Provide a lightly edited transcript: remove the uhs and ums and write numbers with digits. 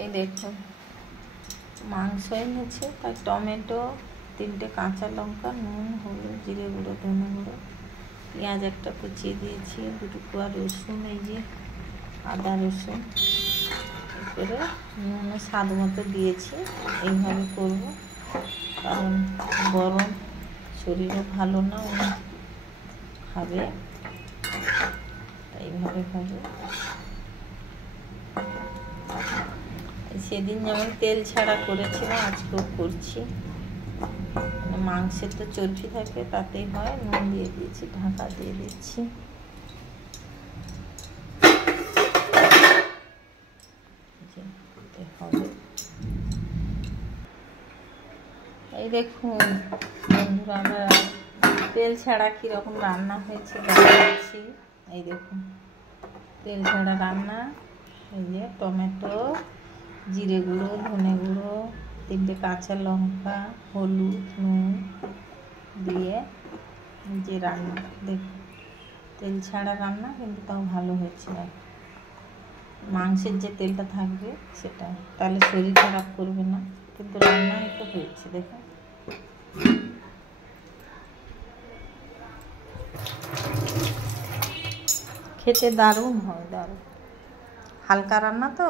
এই দেখুন মাংস এনেছে, তাই টমেটো, 3টে কাঁচা লঙ্কা, নুন, হলুদ, জিরে গুঁড়ো, ধনে গুঁড়ো, পেঁয়াজ একটা কুচিয়ে দিয়েছি, 2 টুকরা রসুন, এই যে আদা রসুন, এরপরে নুন স্বাদ মতো দিয়েছি। এইভাবে করব, কারণ গরম, শরীরও ভালো না, খাবে, এইভাবে খাবে। সেদিন যেমন তেল ছাড়া করেছিলাম আজকেও করছি। মাংসের তো চর্বি থাকে, তাতেই হয়। নুন দিয়ে দিয়েছি, ঢাকা দিয়ে দিচ্ছি। এই দেখুন বন্ধুরা, আমার তেল ছাড়া কীরকম রান্না হয়েছে দেখাচ্ছি। এই দেখুন তেল ছাড়া রান্না। এই যে টমেটো, জিরে গুঁড়ো, ধনে গুঁড়ো, 3টে কাঁচা লঙ্কা, হলুদ, নুন দিয়ে যে রান্না। দেখুন তেল ছাড়া রান্না, কিন্তু তাও ভালো হয়েছে। মাংসের যে তেলটা থাকবে সেটা, তাহলে শরীর খারাপ করবে না, কিন্তু রান্না তো হয়েছে। দেখুন খেতে দারুণ হয়, দারুণ। হালকা রান্না তো।